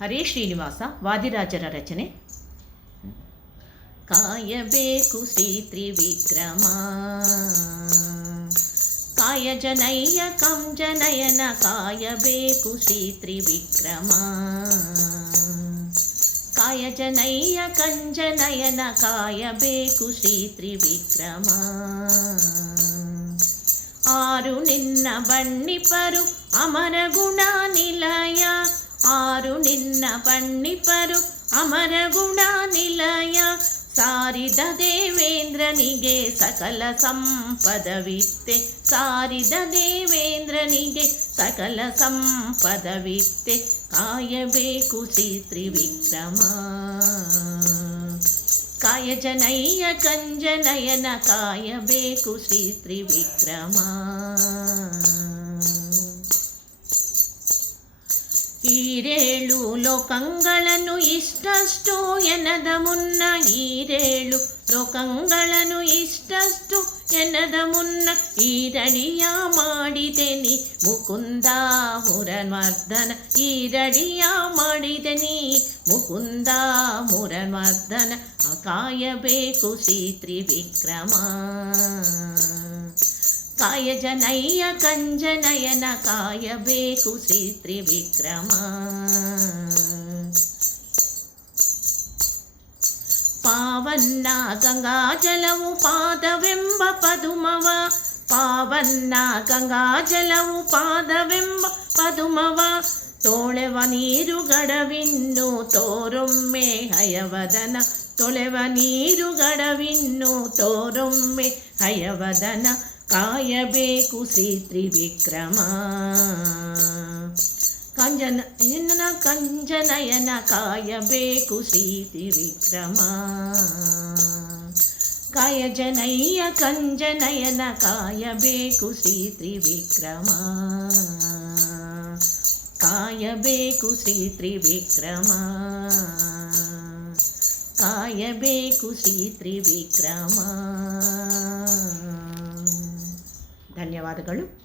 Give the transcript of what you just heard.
ಹರೇ ಶ್ರೀನಿವಾಸ ವಾದಿರಾಜರ ರಚನೆ. ಕಾಯಬೇಕು ಶ್ರೀ ತ್ರಿವಿಕ್ರಮ, ಕಾಯಜನಯ್ಯ ಕಂಜನಯನ, ಕಾಯಬೇಕು ಶ್ರೀ ತ್ರಿವಿಕ್ರಮ, ಕಾಯಜನಯ್ಯ ಕಂಜನಯನ, ಕಾಯಬೇಕು ಶ್ರೀ ತ್ರಿವಿಕ್ರಮ. ಆರು ನಿನ್ನ ಬಣ್ಣಿಪರು ಅಮರ ಗುಣ ನಿಲಯ, ಆರು ನಿನ್ನ ಬಣ್ಣಿಪರು ಅಮರ ಗುಣ ನಿಲಯ, ಸಾರಿದ ದೇವೇಂದ್ರನಿಗೆ ಸಕಲ ಸಂಪದವಿತ್ತೆ, ಸಾರಿದ ದೇವೇಂದ್ರನಿಗೆ ಸಕಲ ಸಂಪದವಿತ್ತೆ, ಕಾಯಬೇಕು ಶ್ರೀ ತ್ರಿವಿಕ್ರಮ, ಕಾಯಜನಯ್ಯ ಕಂಜನಯನ, ಕಾಯಬೇಕು ಶ್ರೀ ತ್ರಿವಿಕ್ರಮ. ಈರೇಳು ಲೋಕಗಳನ್ನು ಇಷ್ಟಷ್ಟು ಎನ್ನದ ಮುನ್ನ, ಈರೇಳು ಲೋಕಗಳನ್ನು ಇಷ್ಟಷ್ಟು ಎನ್ನದ ಮುನ್ನ, ಈರಡಿಯ ಮಾಡಿದೆನಿ ಮುಕುಂದ ಮುರಮರ್ದನ, ಈರಡಿಯ ಮಾಡಿದೆನಿ ಮುಕುಂದ ಮುರಮರ್ದನ, ಕಾಯಬೇಕು ಶ್ರೀ ತ್ರಿವಿಕ್ರಮ, ಕಾಯಜನಯ್ಯ ಕಂಜನಯನ, ಕಾಯಬೇಕು ಶ್ರೀ ತ್ರಿವಿಕ್ರಮ. ಪಾವನ್ನ ಗಂಗಾಜಲವು ಪಾದವೆಂಬ ಪದುಮವ, ಪಾವನ್ನ ಗಂಗಾಜಲವು ಪಾದವೆಂಬ ಪದುಮವ, ತೋಳೆವ ನೀರು ಗಡವಿನ್ನು ತೋರೊಮ್ಮೆ ಹಯವದನ, ತೊಳೆವ ನೀರು ಗಡವಿನ್ನು ತೋರೊಮ್ಮೆ ಹಯವದನ, ಕಾಯಬೇಕು ಶ್ರೀ ತ್ರಿವಿಕ್ರಮ, ಕಂಜನಯನ ಕಂಜನಯನ, ಕಾಯಬೇಕು ಶ್ರೀ ತ್ರಿವಿಕ್ರಮ, ಕಾಯಜನಯ್ಯ ಕಂಜನಯನ, ಕಾಯಬೇಕು ಶ್ರೀ ತ್ರಿವಿಕ್ರಮ, ಕಾಯಬೇಕು ಶ್ರೀ ತ್ರಿವಿಕ್ರಮ, ಕಾಯಬೇಕು ಶ್ರೀ ತ್ರಿವಿಕ್ರಮ. ಧನ್ಯವಾದಗಳು.